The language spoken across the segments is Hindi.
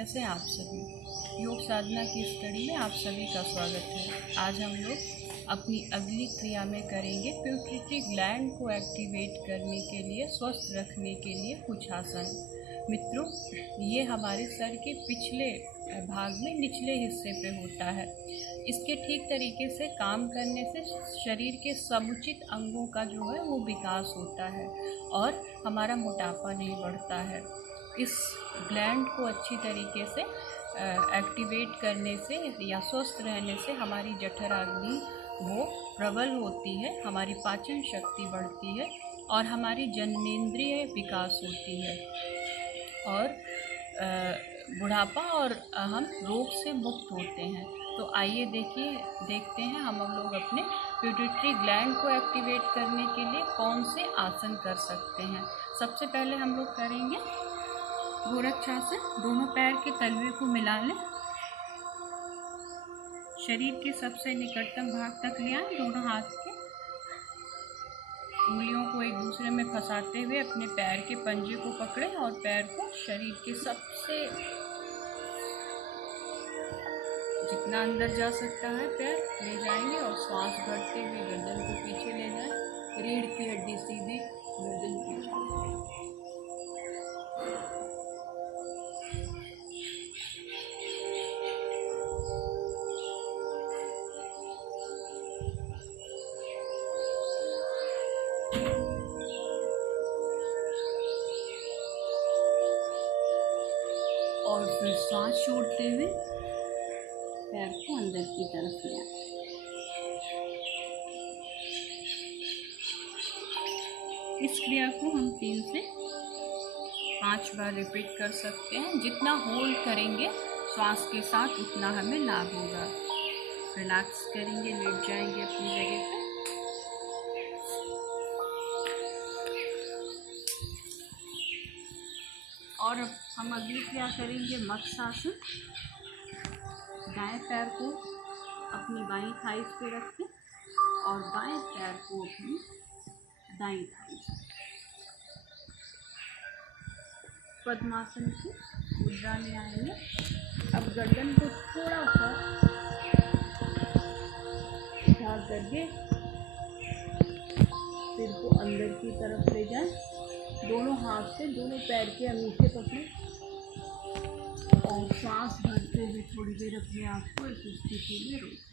कैसे हैं आप सभी। योग साधना की स्टडी में आप सभी का स्वागत है। आज हम लोग अपनी अगली क्रिया में करेंगे पिट्यूटरी ग्लैंड को एक्टिवेट करने के लिए, स्वस्थ रखने के लिए कुछ आसन। मित्रों, ये हमारे सर के पिछले भाग में निचले हिस्से पे होता है। इसके ठीक तरीके से काम करने से शरीर के समुचित अंगों का जो है वो विकास होता है और हमारा मोटापा नहीं बढ़ता है। इस ग्लैंड को अच्छी तरीके से एक्टिवेट करने से या स्वस्थ रहने से हमारी जठराग्नि वो प्रबल होती है, हमारी पाचन शक्ति बढ़ती है और हमारी जननेंद्रिय विकास होती है और बुढ़ापा और हम रोग से मुक्त होते हैं। तो आइए देखते हैं हम लोग अपने पिट्यूटरी ग्लैंड को एक्टिवेट करने के लिए कौन से आसन कर सकते हैं। सबसे पहले हम लोग करेंगे गोरक्षासन। दोनों पैर के तलवे को मिला लें, शरीर के सबसे निकटतम भाग तक ले आए, दोनों हाथ के उंगलियों को एक दूसरे में फंसाते हुए अपने पैर के पंजे को पकड़ें और पैर को शरीर के सबसे जितना अंदर जा सकता है पैर ले जाएंगे और श्वास भरते हुए गर्दन को पीछे ले जाएं। रीढ़ की हड्डी सीधी, गर्दन पीछे। और फिर सांस छोड़ते हुए पैर को अंदर की तरफ ले आए। इस क्रिया को हम 3 से 5 बार रिपीट कर सकते हैं। जितना होल्ड करेंगे श्वास के साथ उतना हमें लाभ होगा। रिलैक्स करेंगे, लेट जाएंगे अपनी जगह पे। और अब हम अगली क्रिया करेंगे मत्स्यासन। दाएं पैर को अपनी बाईं थाइस पे रखें और बाएं पैर को अपनी दाईं थाइस। पद्मासन की मुद्रा में आएंगे। अब गर्दन को थोड़ा सा उठा करके सिर को अंदर की तरफ ले जाएं। दोनों हाथ से दोनों पैर के अंगूठे पकड़ें और सांस भरते हुए थोड़ी देर अपने आप को इस स्थिति में रोकें।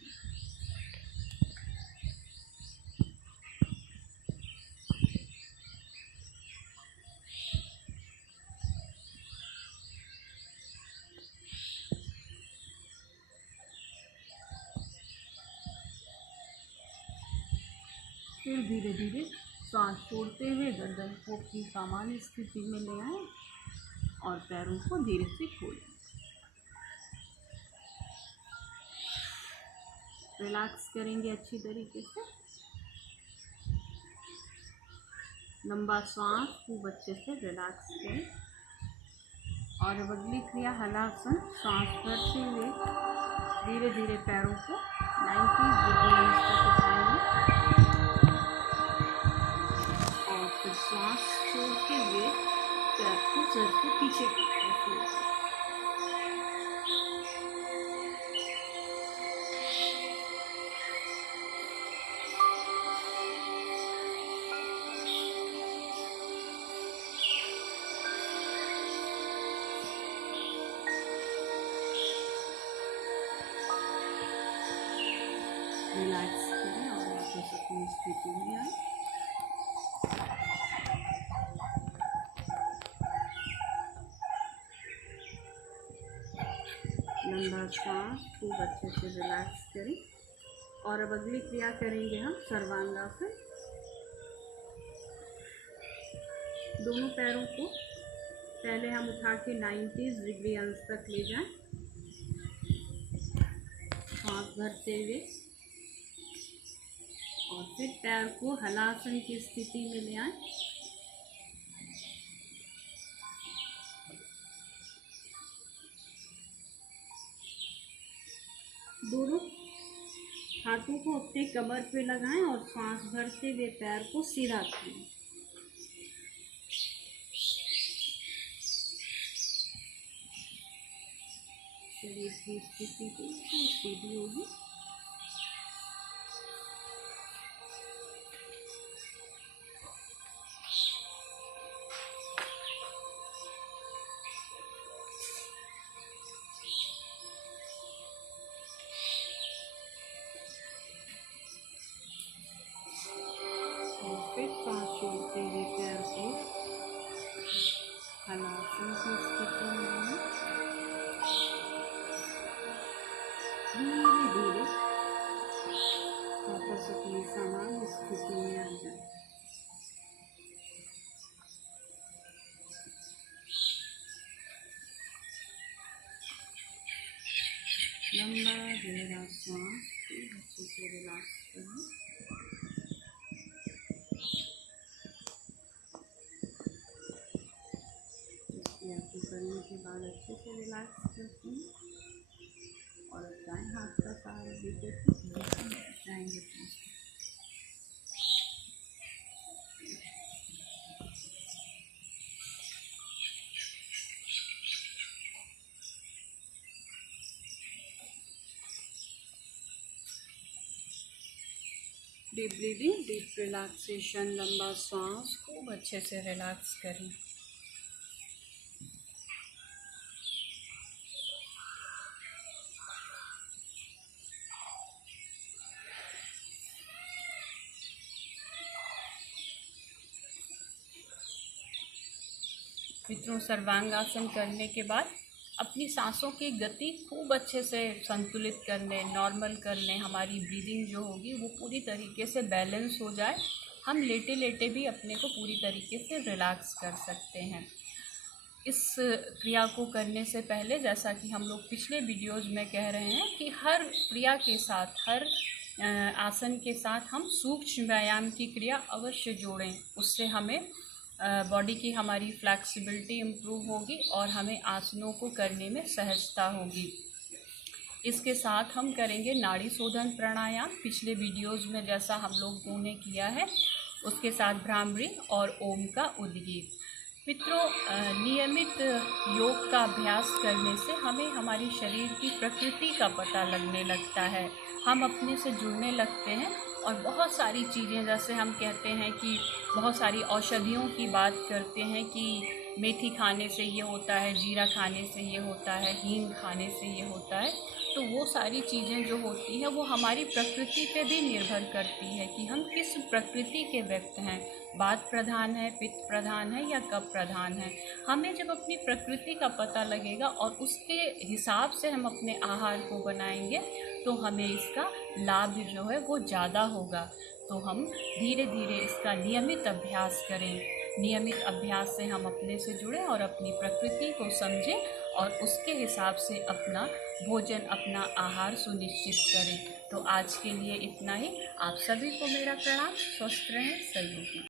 फिर धीरे धीरे सांस छोड़ते हुए गर्दन को अपनी सामान्य स्थिति में ले आएं और पैरों को धीरे से खोलें। रिलैक्स करेंगे अच्छी तरीके से। लंबा सांस खूब अच्छे से रिलैक्स करें। और अब अगली क्रिया हलासन। सांस भरते हुए धीरे धीरे पैरों को 90 डिग्री तक उठाएंगे और फिर सांस छोड़ते हुए पैर को सर से पीछे की तरफ ले जाएं। रिलैक्स करें और वापस अपनी स्थिति में आए। लंबा सांस खूब अच्छे से रिलैक्स करें। और अब अगली क्रिया करेंगे हम सर्वांगासन। दोनों पैरों को पहले हम उठा के 90 डिग्री अंश तक ले जाएं, सांस भरते हुए और फिर पैर को हलासन की स्थिति में ले आएं। दोनों हाथों को अपने कमर पे लगाएं और सांस भरते हुए पैर को सीधा करें। शरीर की स्थिति भी सीधी होगी। फिर सांस छोड़ते हुए पैर को हलासन की स्थिति में धीरे धीरे वापस अपनी सामान्य स्थिति में आ जाए। लंबा गहरा सांस अच्छे से रिलैक्स करें। इसकी करने के बाद अच्छे से रिलैक्स करते हैं और दाएं हाथ का सहारा देकर जाएंगे। डीप ब्रीदिंग, डीप रिलैक्सेशन, लंबा सांस, खूब अच्छे से रिलैक्स करें। मित्रों, सर्वांगासन करने के बाद अपनी सांसों की गति खूब अच्छे से संतुलित कर लें, नॉर्मल कर लें। हमारी ब्रीदिंग जो होगी वो पूरी तरीके से बैलेंस हो जाए। हम लेटे लेटे भी अपने को पूरी तरीके से रिलैक्स कर सकते हैं। इस क्रिया को करने से पहले, जैसा कि हम लोग पिछले वीडियोज़ में कह रहे हैं कि हर क्रिया के साथ, हर आसन के साथ हम सूक्ष्म व्यायाम की क्रिया अवश्य जोड़ें। उससे हमें बॉडी की हमारी फ्लैक्सिबिलिटी इम्प्रूव होगी और हमें आसनों को करने में सहजता होगी। इसके साथ हम करेंगे नाड़ी शोधन प्राणायाम। पिछले वीडियोज़ में जैसा हम लोगों ने किया है, उसके साथ भ्रामरी और ओम का उद्गीत। मित्रों, नियमित योग का अभ्यास करने से हमें हमारी शरीर की प्रकृति का पता लगने लगता है। हम अपने से जुड़ने लगते हैं और बहुत सारी चीज़ें, जैसे हम कहते हैं कि बहुत सारी औषधियों की बात करते हैं कि मेथी खाने से ये होता है, जीरा खाने से ये होता है, हींग खाने से ये होता है। तो वो सारी चीज़ें जो होती हैं वो हमारी प्रकृति पे भी निर्भर करती है कि हम किस प्रकृति के व्यक्ति हैं। वात प्रधान है, पित्त प्रधान है या कफ प्रधान है। हमें जब अपनी प्रकृति का पता लगेगा और उसके हिसाब से हम अपने आहार को बनाएंगे तो हमें इसका लाभ जो है वो ज़्यादा होगा। तो हम धीरे धीरे इसका नियमित अभ्यास करें। नियमित अभ्यास से हम अपने से जुड़ें और अपनी प्रकृति को समझें और उसके हिसाब से अपना भोजन, अपना आहार सुनिश्चित करें। तो आज के लिए इतना ही। आप सभी को मेरा प्रणाम। स्वस्थ रहें, सहयोगी।